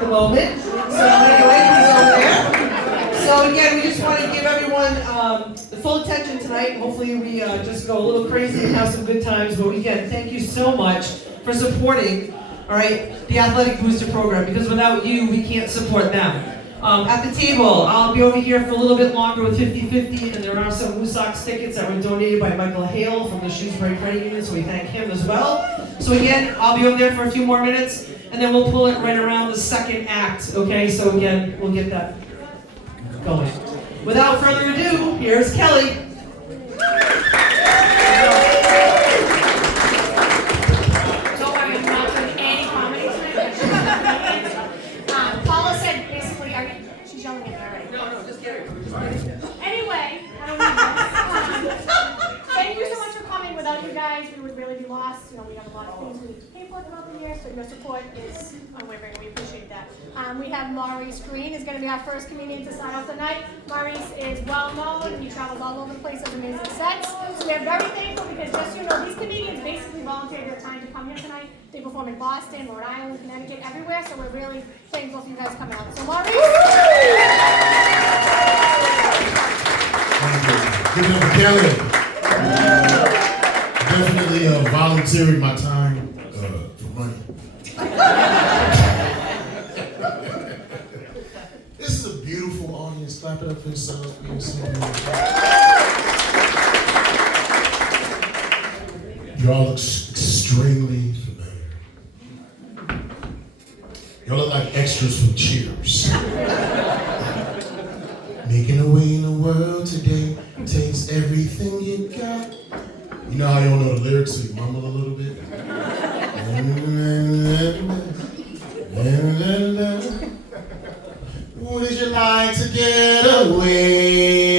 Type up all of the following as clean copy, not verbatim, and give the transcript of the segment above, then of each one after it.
at the moment. So anyway, he's over there. So again, we just want to give everyone the full attention tonight. Hopefully we just go a little crazy and have some good times. But again, thank you so much for supporting, all right, the Athletic Booster Program, because without you, we can't support them. At the table, I'll be over here for a little bit longer with 50-50, and there are some Woo Sox tickets that were donated by Michael Hale from the Shrewsbury Credit Union, so we thank him as well. So again, I'll be over there for a few more minutes, and then we'll pull it right around the second act, okay? So again, we'll get that going. Without further ado, here's Kelly. Don't worry, I'm not doing any comedy tonight. Paula said basically, she's yelling at me already. No, just get her. Anyway, I don't need this. Thank you so much for coming. Without you guys, we would really be lost. You know, we have a lot of things we pay for throughout the year, so your support is unwavering. We appreciate that. We have Maurice Green is going to be our first comedian to start off the night. Maurice is well known. He travels all over the place, does amazing sets. So we're very thankful because just so you know, these comedians basically volunteered their time to come here tonight. They perform in Boston, Rhode Island, Connecticut, everywhere. So we're really thankful for you guys coming out. So Maurice. Give it up for Kelly. Definitely volunteering my time for money. This is a beautiful audience. Clap it up for yourselves. You all look extremely familiar. Y'all look like extras from Cheers. Making a way in the world today takes everything you got. You know how you don't know the lyrics, so you mumble a little bit. Would you like to get away?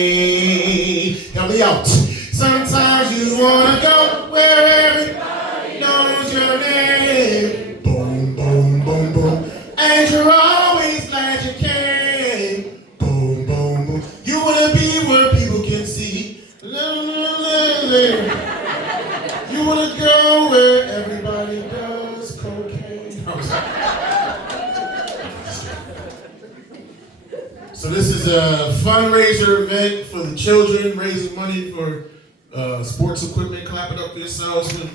Help me out. Sometimes you wanna go where everybody knows your name. Boom, boom, boom, boom. And you're always glad you came. Boom, boom, boom. You wanna be where people can see. You wanna go where everybody does cocaine. So this is a fundraiser event for the children, raising money for sports equipment. Clap it up for yourselves. Clap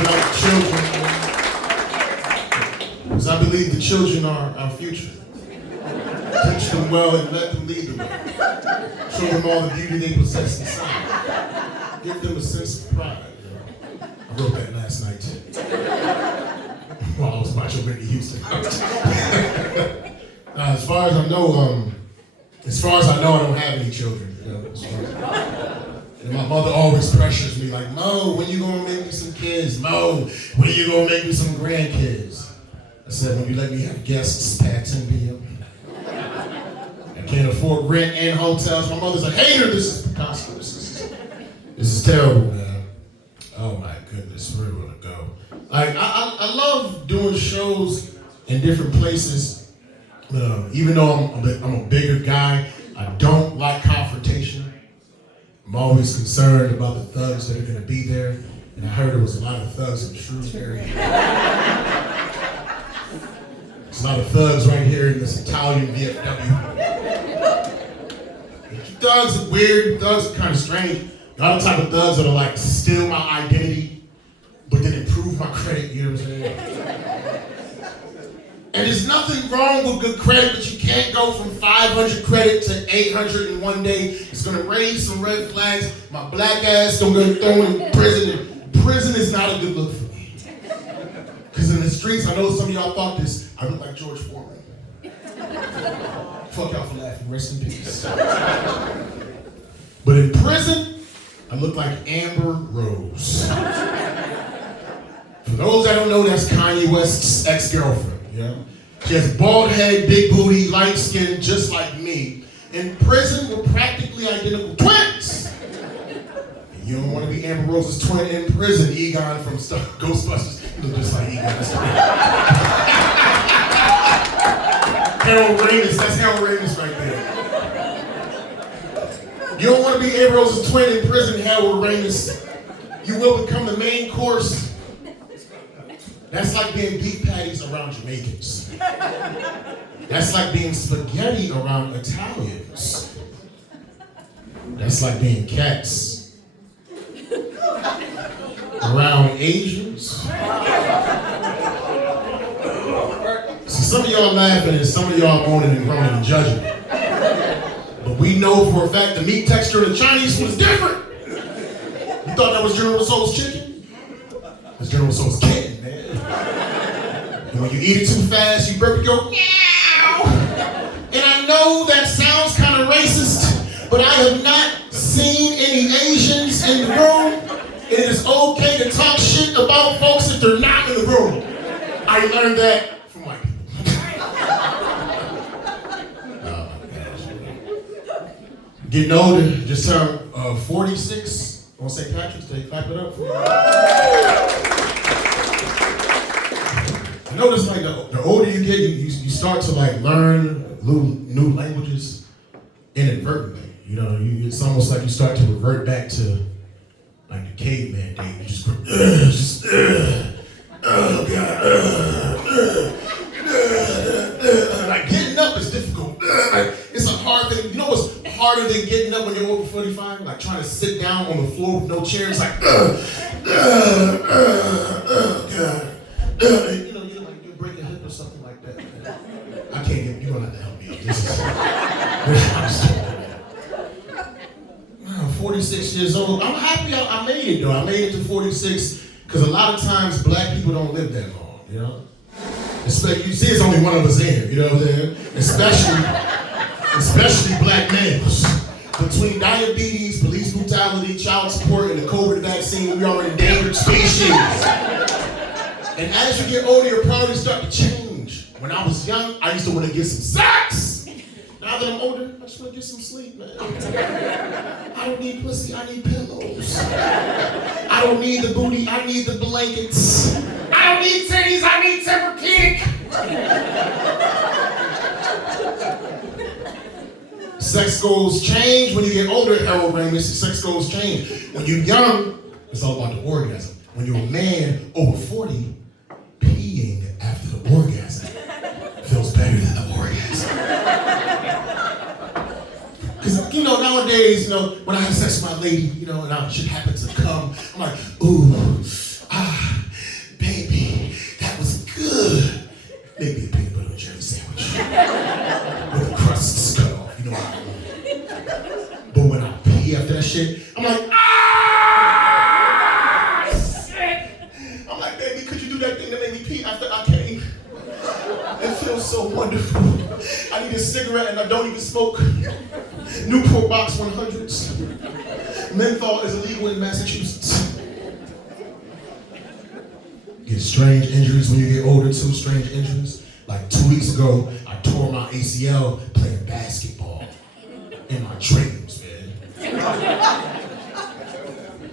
it up for children. Because I believe the children are our future. Teach them well and let them lead the way. Show them all the beauty they possess inside. Give them a sense of pride. I wrote that last night while I was watching Whitney Houston. As far as I know, I don't have any children. You know, and my mother always pressures me like, Mo, when you gonna make me some kids? Mo, when you gonna make me some grandkids? I said, when you let me have guests past 10 p.m. I can't afford rent and hotels. My mother's a hater. This is preposterous. This is terrible, man. Oh my goodness, where are we gonna go? Like, I love doing shows in different places. Even though I'm a bigger guy, I don't like confrontation. I'm always concerned about the thugs that are gonna be there. And I heard there was a lot of thugs in Shrewsbury. There's a lot of thugs right here in this Italian VFW. Thugs are weird, thugs are kind of strange. A lot of type of thugs that are like steal my identity, but then improve my credit, you know what I'm saying? And there's nothing wrong with good credit, but you can't go from 500 credit to 800 in one day. It's gonna raise some red flags. My black ass don't get thrown in prison. And prison is not a good look for me. Because in the streets, I know some of y'all thought this, I look like George Foreman. Fuck y'all for laughing, rest in peace. But in prison, I look like Amber Rose. For those that don't know, that's Kanye West's ex-girlfriend. Yeah. She has bald head, big booty, light skin, just like me. In prison, we're practically identical twins. And you don't want to be Amber Rose's twin in prison. Egon from Ghostbusters. You look just like Egon. Harold Ramis, that's Harold Ramis right there. You don't want to be Amber Rose's twin in prison, Harold Ramis. You will become the main course That's like being beef patties around Jamaicans. That's like being spaghetti around Italians. That's like being cats around Asians. See, some of y'all laughing and some of y'all moaning and groaning and judging. But we know for a fact the meat texture of the Chinese food is different. You thought that was General Tso's chicken? That's General Tso's kitten, man. And when you eat it too fast, you burp and go, meow. And I know that sounds kind of racist, but I have not seen any Asians in the room. It is okay to talk shit about folks if they're not in the room. I learned that from white people. Getting older, just turned 46 on St. Patrick's Day. Clap it up for me. I notice like the older you get, you start to like learn new languages inadvertently. You know, it's almost like you start to revert back to like the caveman day. You just oh God, like getting up is difficult. Like it's a hard thing. You know what's harder than getting up when you're over 45? Like trying to sit down on the floor with no chair. It's like God. You know, you break a hip or something like that. I can't get. You're gonna have to help me. This is. 46 years old. I'm happy I made it though. I made it to 46 because a lot of times black people don't live that long, you know? Especially, you see it's only one of us in here, you know what I'm saying? Especially black males. Between diabetes, police brutality, child support, and the COVID vaccine, we are an endangered species. And as you get older, your priorities start to change. When I was young, I used to want to get some sex. Now that I'm older, I just want to get some sleep, man. I don't need pussy, I need pillows. I don't need the booty, I need the blankets. I don't need titties, I need Tempur-Pedic. Sex goals change when you get older, Harold Ramis. Sex goals change. When you're young, it's all about the orgasm. When you're a man over 40, peeing after the orgasm feels better than the orgasm. Because, you know, nowadays, you know, when I have sex with my lady, you know, and shit happens to come, I'm like, ooh, baby, that was good. Maybe a peanut butter and jelly sandwich with the crust cut off, you know what I mean? But when I pee after that shit, I'm like, shit. I'm like, baby, could you do that thing that made me pee after I came? It feels so wonderful. I need a cigarette and I don't even smoke. Newport Box 100s. Menthol is illegal in Massachusetts. Get strange injuries when you get older too, strange injuries. Like 2 weeks ago, I tore my ACL playing basketball in my dreams, man.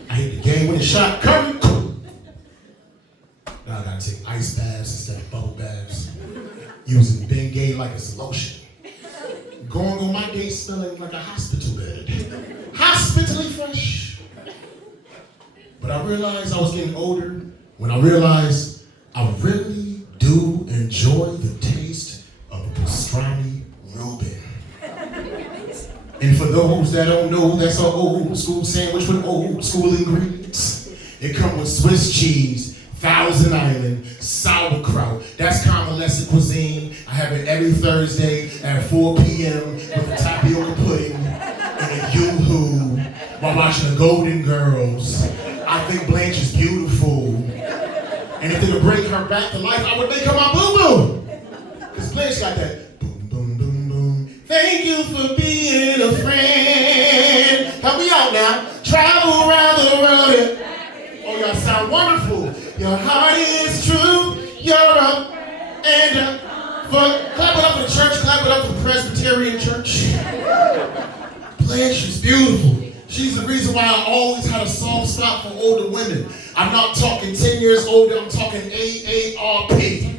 I hit the game-winning shot, Curry. Now I gotta take ice baths instead of bubble baths. Using Bengay like it's lotion. Going on my day smelling like a hospital bed. Hospitally fresh. But I realized I was getting older when I realized I really do enjoy the taste of a pastrami Reuben. And for those that don't know, that's an old school sandwich with old school ingredients. It comes with Swiss cheese, Thousand Island, sauerkraut. That's convalescent cuisine. I have it every Thursday at 4 p.m. with a tapioca pudding and a yoo-hoo while watching the Golden Girls. I think Blanche is beautiful. And if they would bring her back to life, I would make her my boo-boo. Because Blanche got that boom, boom, boom, boom. Thank you for being a friend. Help me out now. Travel around the world. Oh, y'all sound wonderful. Your heart is true. You're up and up. Clap it up for the church. Clap it up for the Presbyterian Church. Blanche is beautiful. She's the reason why I always had a soft spot for older women. I'm not talking 10 years older. I'm talking AARP.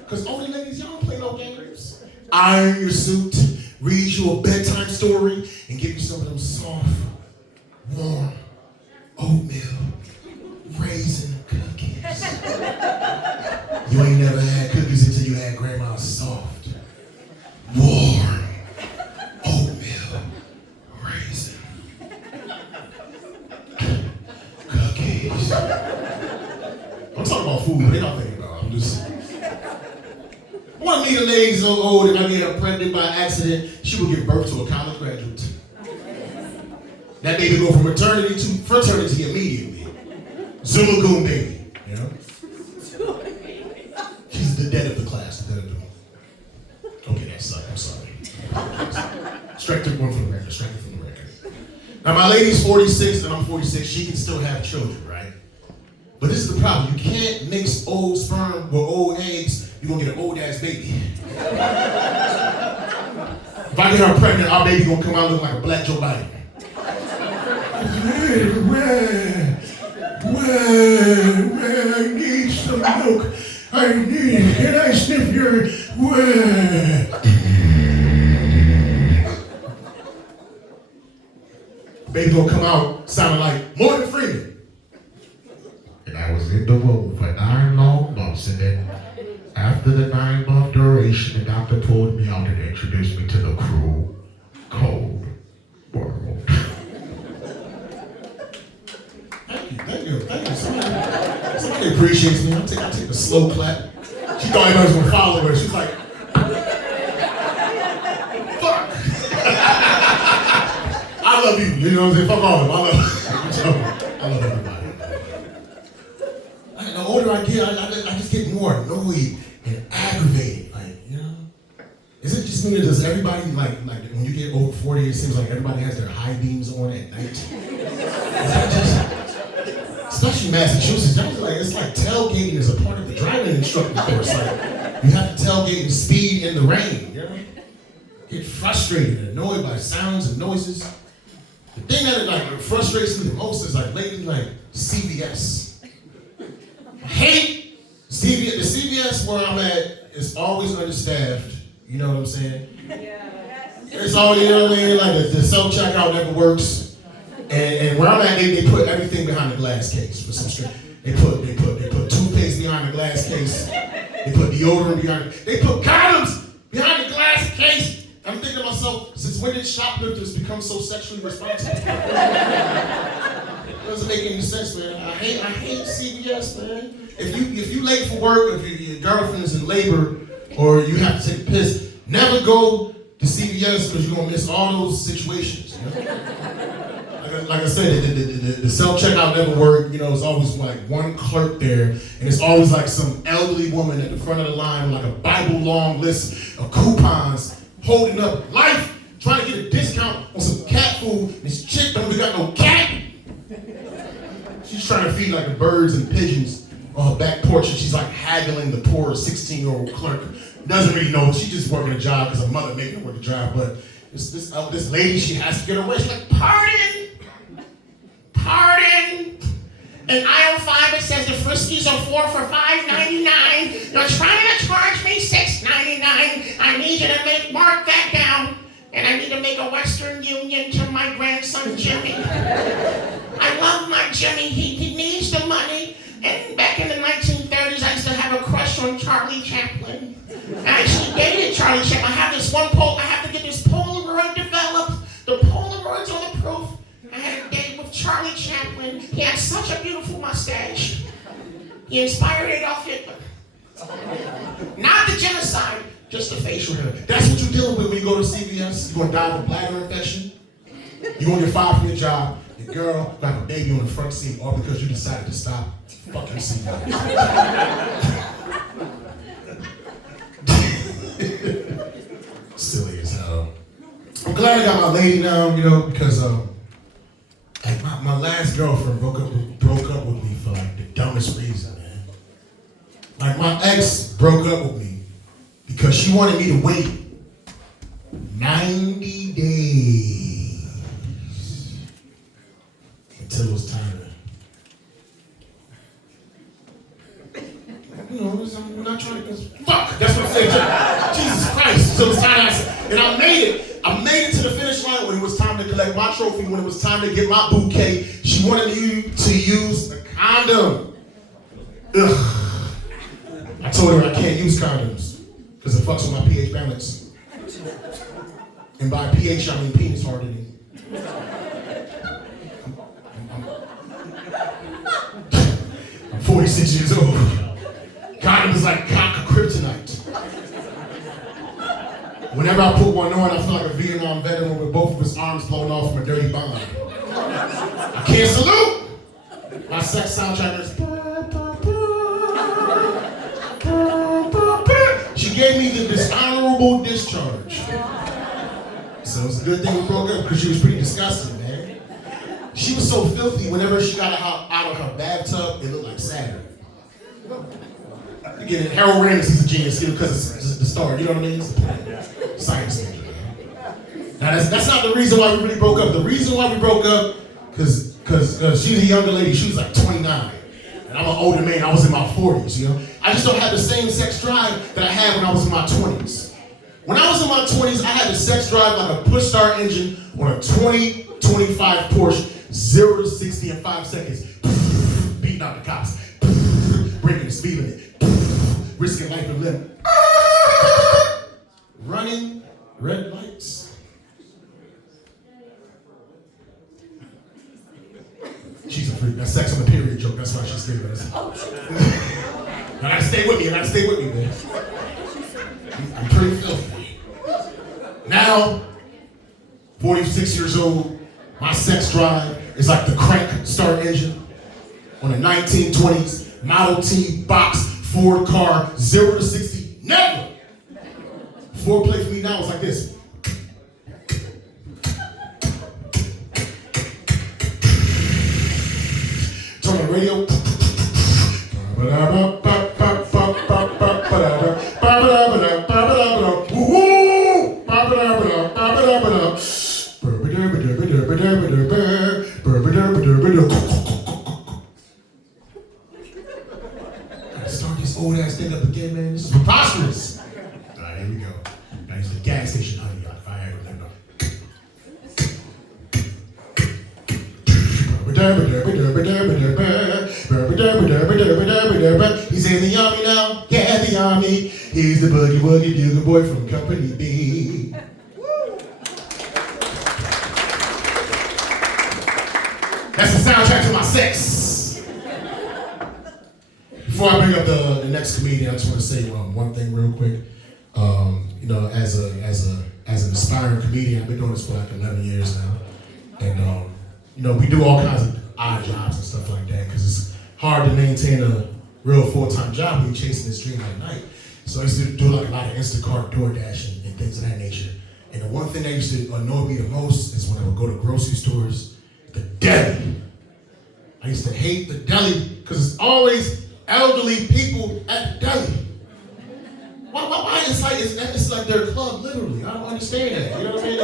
Because older ladies, y'all don't play no games. Iron your suit, read you a bedtime story, and give you some of them soft, warm oatmeal raisin cookies. had cookies until you had grandma's soft, warm oatmeal raisin cookies. I'm talking about food. What y'all thinking about? I'm just. I want to meet a lady so old and I get her pregnant by accident, she will give birth to a college graduate. That baby go from maternity to fraternity immediately. Zuma Goon baby, you know? She's the dead of the class. The dead of the... Okay, that sucked. I'm sorry. Strike took one from the record. Strike it from the record. Now my lady's 46 and I'm 46. She can still have children, right? But this is the problem. You can't mix old sperm with old eggs. You're gonna get an old ass baby. If I get her pregnant, our baby gonna come out looking like a black Joe Biden. Where, I need some milk. Can I sniff your, Baby gonna come out sounding like Morgan Freeman. And I was in the womb for 9 long months, and then after the 9-month duration, the doctor pulled me out and introduced me to the cruel, cold world. Thank you. Somebody appreciates me. I take a slow clap. She thought everybody was gonna follow her. She's like, fuck. I love you. You know what I'm saying? Fuck all of them. I love everybody. The older I get, I just get more annoyed and aggravated. Like, you know? Is it just me or does everybody, like when you get over 40, it seems like everybody has their high beams on at night? Is that just... Especially Massachusetts, it's like tailgating is a part of the driving instructor course. Like, you have to tailgate and speed in the rain, you know? Get frustrated and annoyed by sounds and noises. The thing that frustrates me the most is lately CVS. I hate CVS. The CVS where I'm at is always understaffed. You know what I'm saying? Yeah. It's always, you know what I mean? Like the self-checkout never works. And where I'm at, they put everything behind the glass case for some straight. They put toothpaste behind the glass case. They put deodorant behind it. They put condoms behind the glass case. I'm thinking to myself, since when did shoplifters become so sexually responsible? It doesn't make any sense, man. I hate CVS, man. If you late for work, if your girlfriend is in labor, or you have to take a piss, never go to CVS because you're gonna miss all those situations. You know? Like I said, the self-checkout never worked. You know, it's always like one clerk there, and it's always like some elderly woman at the front of the line with like a Bible-long list of coupons, holding up life, trying to get a discount on some cat food. And this chick don't even got no cat. She's trying to feed like the birds and pigeons on her back porch, and she's like haggling the poor 16-year-old clerk. Doesn't really know. She's just working a job because her mother making her work a job. But this lady, she has to get her way. She's like, pardon. In aisle 5, it says the Friskies are 4 for $5.99. You're trying to charge me $6.99. I need you to mark that down. And I need to make a Western Union to my grandson, Jimmy. I love my Jimmy. He needs the money. And back in the 1930s, I used to have a crush on Charlie Chaplin. I actually dated Charlie Chaplin. I have to get this Polaroid developed. The Polaroids are the proof. I had a date with Charlie Chaplin. He had such a beautiful mustache. He inspired Adolf Hitler. Not the genocide, just the facial hair. That's what you're dealing with when you go to CVS. You're gonna die of a bladder infection. You're gonna get fired from your job. Your girl got a baby on the front seat, all because you decided to stop fucking CVS. Silly as hell. I'm glad I got my lady now, you know, because my last girlfriend broke up with me for like the dumbest reason, man. Like my ex broke up with me because she wanted me to wait 90 days until it was time to, you know, I'm not trying to, fuck, that's what I'm saying. Jesus Christ, until it's time to, and I made it to the finish line when it was time to collect my trophy, when it was time to get my bouquet. She wanted me to use a condom. Ugh. I I told her I can't use condoms because it fucks with my pH balance. And by pH, I mean penis hardening. I'm 46 years old. Condom is like cock of kryptonite. Whenever I put one on, I feel like a Vietnam veteran with both of his arms blown off from a dirty bomb. I can't salute. My sex soundtrack is. She gave me the dishonorable discharge. So it's a good thing we broke up because she was pretty disgusting, man. She was so filthy, whenever she got out of her bathtub, it looked like Saturn. Again, Harold Ramis is a genius here because it's the star, you know what I mean? It's science major, man. Now that's not the reason why we really broke up. The reason why we broke up, because she's a younger lady, she was like 29. And I'm an older man, I was in my 40s, you know? I just don't have the same sex drive that I had when I was in my 20s. When I was in my 20s, I had the sex drive like a push-start engine on a 2025 Porsche, 0 to 60 in 5 seconds. Beating out the cops, breaking the speed limit, risking life and limb. Running red lights. She's a freak. That's sex on the period joke. That's why she's screaming. You gotta stay with me. You gotta stay with me, man. I'm pretty filthy. Now, 46 years old, my sex drive is like the crank start engine on a 1920s Model T box Ford car, 0 to 60. Never! Foreplay for me now is like this. Turn on the radio. Start this old ass thing up again, man. This is preposterous. All right, here we go. Now it's the gas station, honey. He's in the army now, yeah, the army. He's the boogie woogie bugle boy from Company B. That's the soundtrack to my sex. Before I bring up the next comedian, I just want to say one thing real quick. You know, as an aspiring comedian, I've been doing this for like 11 years now, and you know, we do all kinds of odd jobs and stuff like that because it's hard to maintain a real full-time job when you're chasing this dream at night. So I used to do like a lot of Instacart, DoorDash, and things of that nature. And the one thing that used to annoy me the most is when I would go to grocery stores, the deli. I used to hate the deli because it's always elderly people at the deli. Why? It's like their club, literally. I don't understand that. You know what I mean?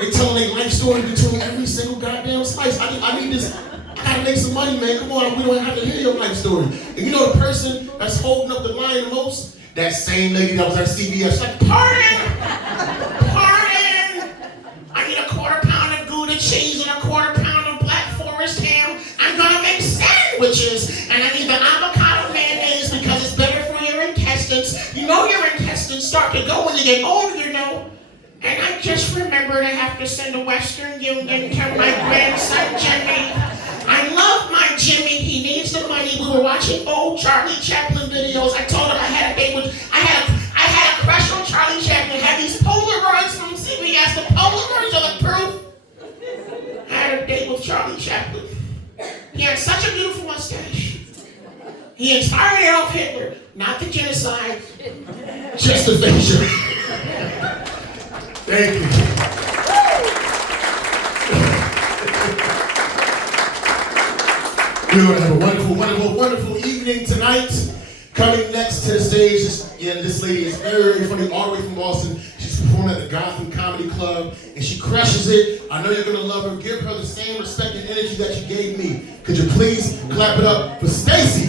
They telling their life story between every single goddamn slice. I need this. I gotta make some money, man. Come on, we don't have to hear your life story. And you know the person that's holding up the line the most? That same lady that was at CBS. Like, pardon! I need a quarter-pound of Gouda cheese and a quarter-pound of Black Forest ham. I'm gonna make sandwiches, and I need the avocado mayonnaise because it's better for your intestines. You know your intestines start to go when you get older, you know. And I just remembered I have to send a Western Union to my grandson, Jimmy. I love my Jimmy. He needs the money. We were watching old Charlie Chaplin videos. I told him I had a date with, I had a crush on Charlie Chaplin. I had these Polaroids from CBS. The Polaroids are the proof. I had a date with Charlie Chaplin. He had such a beautiful mustache. He inspired Adolf Hitler, not the genocide, just the picture. Thank you. We're going to have a wonderful, wonderful, wonderful evening tonight. Coming next to the stage, this lady is very, very funny, all the way from Boston. She's performing at the Gotham Comedy Club, and she crushes it. I know you're going to love her. Give her the same respect and energy that you gave me. Could you please clap it up for Stacy?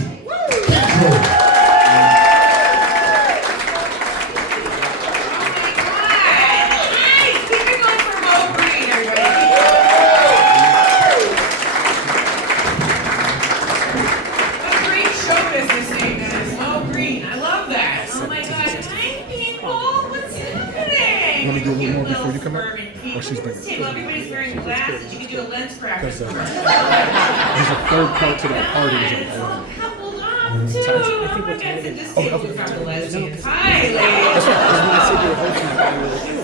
Show business, guys. Mo Green. I love that. saying, Want me to do a little more cute before you come out? suburban people. Or she's bringing This table, everybody's wearing glasses. You can do a lens craft. There's a third part to that party. It's all coupled up too. Oh my God, so this table is from the lesbians. Hi, ladies.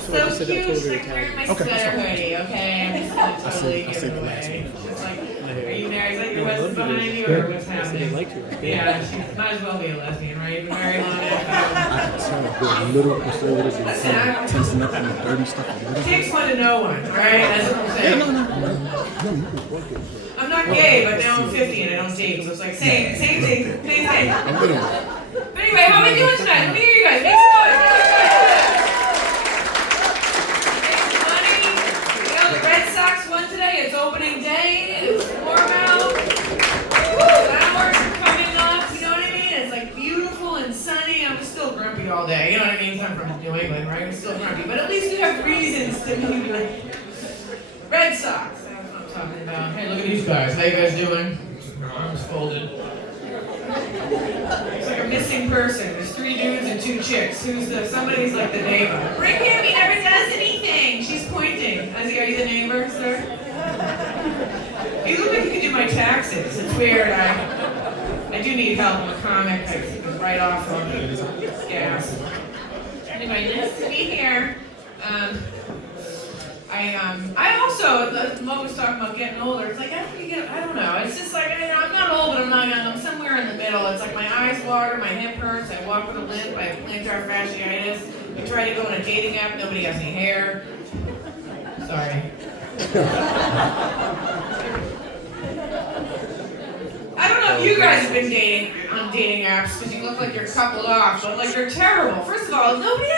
So cute. She's like wearing my sweater hoodie. Okay, I'm just gonna totally give it away. She's like, are you married? Is that your husband behind you, or what's happening? Yeah, she might as well be a lesbian, right? You've been married long enough. A little conservative and tensing up on the dirty stuff. Takes one to know one, right? That's what I'm saying. I'm not gay, but now I'm 50 and I don't date, so it's like same thing. But anyway, how are we doing tonight? Let me hear you guys. Make some noise. Make some money. You know, the Red Sox won today. It's opening day. It's warm out. Flowers are coming up. You know what I mean? It's like beautiful and sunny. I'm still grumpy all day. You know what I mean? I'm from New England, right? I'm still grumpy. But at least we have reasons to be Red Sox. That's what I'm talking about. Hey, look at these guys. How you guys doing? Arms folded. It's like a missing person. There's 3 dudes and 2 chicks. Somebody's like the neighbor. Bring him. He never does anything. She's pointing. Are you the neighbor, sir? You look like you could do my taxes. It's weird. I do need help. I'm a comic. I write off on gas. Anyway, nice to be here. I also, Mo was talking about getting older. It's like after you get, I don't know. It's just like I'm not old, but I'm not young. I'm somewhere in the middle. It's like my eyes water, my hip hurts. I walk with a limp. I have plantar fasciitis. I try to go on a dating app. Nobody has any hair. Sorry. I don't know if you guys have been dating on dating apps because you look like you're coupled off, but like you're terrible. First of all, nobody